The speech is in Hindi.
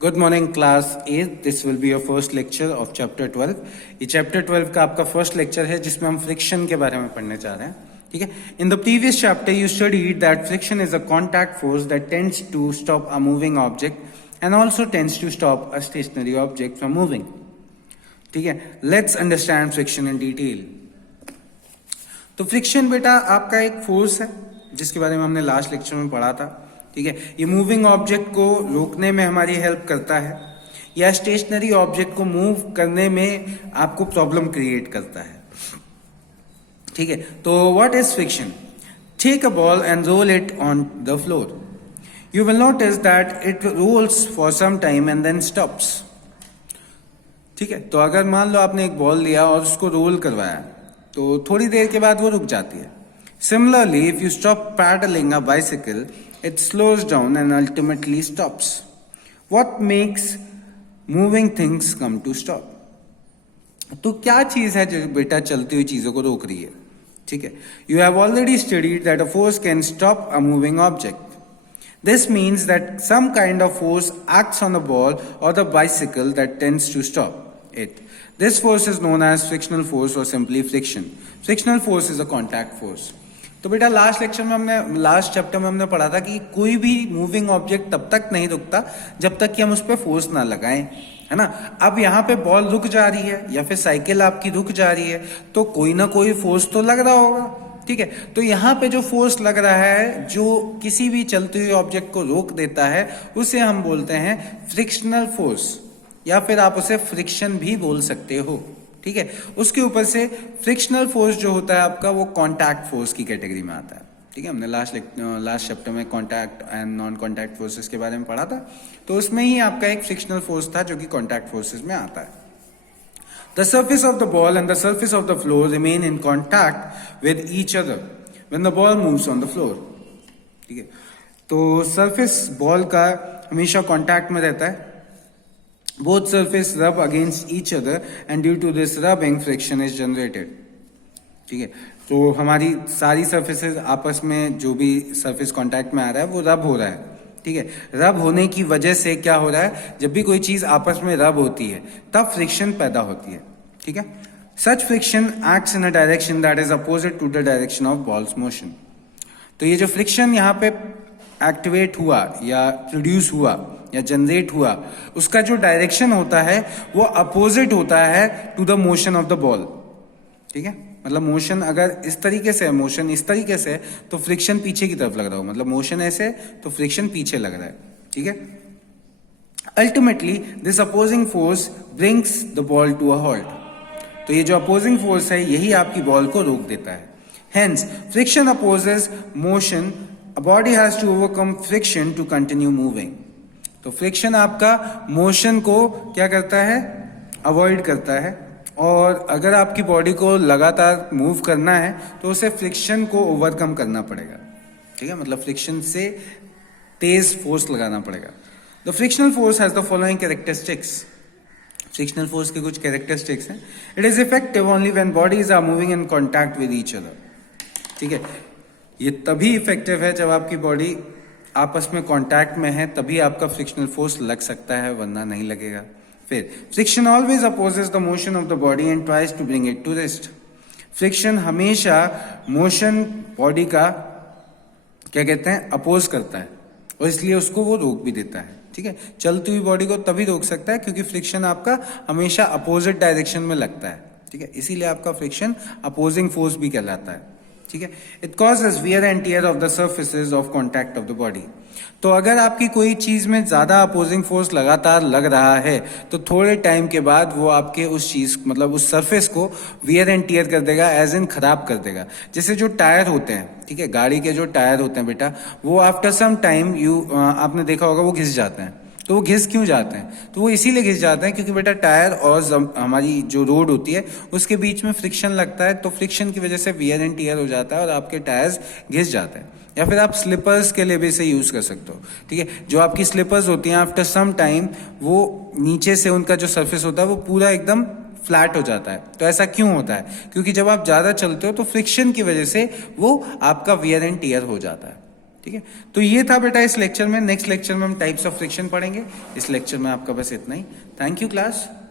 Good morning class 8। This will be your first lecture of chapter 12। ये चैप्टर 12 का आपका फर्स्ट लेक्चर है जिसमें हम फ्रिक्शन के बारे में पढ़ने जा रहे हैं। ठीक है, in the previous chapter you studied that friction is a contact force that tends to stop a moving object and also tends to stop a stationary object from moving. ठीक है, let's understand friction in detail. तो फ्रिक्शन बेटा आपका एक फोर्स है जिसके बारे में हमने लास्ट लेक्चर में पढ़ा था। ठीक है, ये मूविंग ऑब्जेक्ट को रोकने में हमारी हेल्प करता है या स्टेशनरी ऑब्जेक्ट को मूव करने में आपको प्रॉब्लम क्रिएट करता है। ठीक है, तो what is friction? Take a ball and roll it on the floor. You will notice that it rolls for some time and then stops. ठीक है, तो अगर मान लो आपने एक बॉल लिया और उसको रोल करवाया तो थोड़ी देर के बाद वो रुक जाती है। Similarly if you stop pedalling a bicycle it slows down and ultimately stops. What makes moving things come to stop? तो क्या चीज है जो बेटा चलती हुई चीजों को रोक रही है? ठीक है, you have already studied that a force can stop a moving object. This means that some kind of force acts on the ball or the bicycle that tends to stop it. This force is known as frictional force or simply friction. Frictional force is a contact force. तो बेटा लास्ट चैप्टर में हमने पढ़ा था कि कोई भी मूविंग ऑब्जेक्ट तब तक नहीं रुकता जब तक कि हम उस पर फोर्स ना लगाएं, है ना। अब यहाँ पे बॉल रुक जा रही है या फिर साइकिल आपकी रुक जा रही है तो कोई ना कोई फोर्स तो लग रहा होगा। ठीक है, तो यहाँ पे जो फोर्स लग रहा है जो किसी भी चलते हुए ऑब्जेक्ट को रोक देता है उसे हम बोलते हैं फ्रिक्शनल फोर्स या फिर आप उसे फ्रिक्शन भी बोल सकते हो। ठीक है, उसके ऊपर से फ्रिक्शनल फोर्स जो होता है आपका वो कॉन्टैक्ट फोर्स की कैटेगरी में आता है। ठीक है, हमने लास्ट चैप्टर में contact and non contact forces के बारे में पढ़ा था, तो उसमें ही आपका एक फ्रिक्शनल फोर्स था जो कि कॉन्टैक्ट फोर्सेस में आता है। The surface of the ball and the surface of the floor remain in contact with each other when the ball moves on the floor. ठीक है, तो सर्फेस बॉल का हमेशा कॉन्टैक्ट में रहता है। Both surface rub against each other and due to this rubbing friction is generated. ठीक है, तो हमारी सारी सर्फेसेस आपस में जो भी सर्फेस कांटेक्ट में आ रहा है वो रब हो रहा है। ठीक है, रब होने की वजह से क्या हो रहा है, जब भी कोई चीज आपस में रब होती है तब फ्रिक्शन पैदा होती है। ठीक है, such friction acts in a direction that is opposite to the direction of ball's motion. तो ये जो फ्रिक्शन यहाँ पे एक्टिवेट हुआ या प्रोड्यूस हुआ या जनरेट हुआ उसका जो डायरेक्शन होता है वो अपोजिट होता है to the motion of the ball. ठीक है, मतलब मोशन अगर इस तरीके से है, मोशन इस तरीके से है तो फ्रिक्शन पीछे की तरफ लग रहा हो, मतलब मोशन ऐसे तो फ्रिक्शन पीछे लग रहा है। ठीक है, ultimately this opposing force brings the ball to a halt. तो ये जो अपोजिंग फोर्स है यही आपकी बॉल को रोक देता है। Hence friction opposes motion, a body has to overcome friction to continue moving. तो फ्रिक्शन आपका मोशन को क्या करता है, अवॉइड करता है, और अगर आपकी बॉडी को लगातार मूव करना है तो उसे फ्रिक्शन को ओवरकम करना पड़ेगा। ठीक है, मतलब फ्रिक्शन से तेज फोर्स लगाना पड़ेगा। The frictional force has the following characteristics. Frictional force के कुछ कैरेक्टरिस्टिक्स हैं। It is effective only when bodies are moving in contact with each other. ठीक है, ये तभी इफेक्टिव है जब आपकी बॉडी आपस में कांटेक्ट में है, तभी आपका फ्रिक्शनल फोर्स लग सकता है, वरना नहीं लगेगा। फिर friction always opposes the motion of the body and tries to bring it to rest. Friction हमेशा मोशन बॉडी का क्या कहते हैं, अपोज करता है और इसलिए उसको वो रोक भी देता है। ठीक है, चलती हुई बॉडी को तभी रोक सकता है क्योंकि फ्रिक्शन आपका हमेशा अपोजिट डायरेक्शन में लगता है। ठीक है, इसीलिए आपका फ्रिक्शन अपोजिंग फोर्स भी कहलाता है। ठीक है, it causes wear and tear of the surfaces of contact of the body. तो अगर आपकी कोई चीज में ज्यादा अपोजिंग फोर्स लगातार लग रहा है तो थोड़े टाइम के बाद वो आपके उस चीज मतलब उस सरफेस को वियर एंड टियर कर देगा, एज इन खराब कर देगा। जैसे जो टायर होते हैं, ठीक है, गाड़ी के जो टायर होते हैं बेटा, वो आफ्टर सम टाइम आपने देखा होगा वो घिस जाते हैं। तो वो घिस क्यों जाते हैं, तो वो इसीलिए घिस जाते हैं क्योंकि बेटा टायर और हमारी जो रोड होती है उसके बीच में फ्रिक्शन लगता है, तो फ्रिक्शन की वजह से वियर एंड टियर हो जाता है और आपके टायर्स घिस जाते हैं। या फिर आप स्लीपर्स के लिए भी इसे यूज कर सकते हो। ठीक है, जो आपकी स्लीपर्स होती हैं आफ्टर सम टाइम वो नीचे से उनका जो सर्फेस होता है वो पूरा एकदम फ्लैट हो जाता है। तो ऐसा क्यों होता है, क्योंकि जब आप ज्यादा चलते हो तो फ्रिक्शन की वजह से वो आपका वियर एंड टियर हो जाता है। ठीक है, तो ये था बेटा इस लेक्चर में। नेक्स्ट लेक्चर में हम टाइप्स ऑफ फ्रिक्शन पढ़ेंगे। इस लेक्चर में आपका बस इतना ही। Thank you class.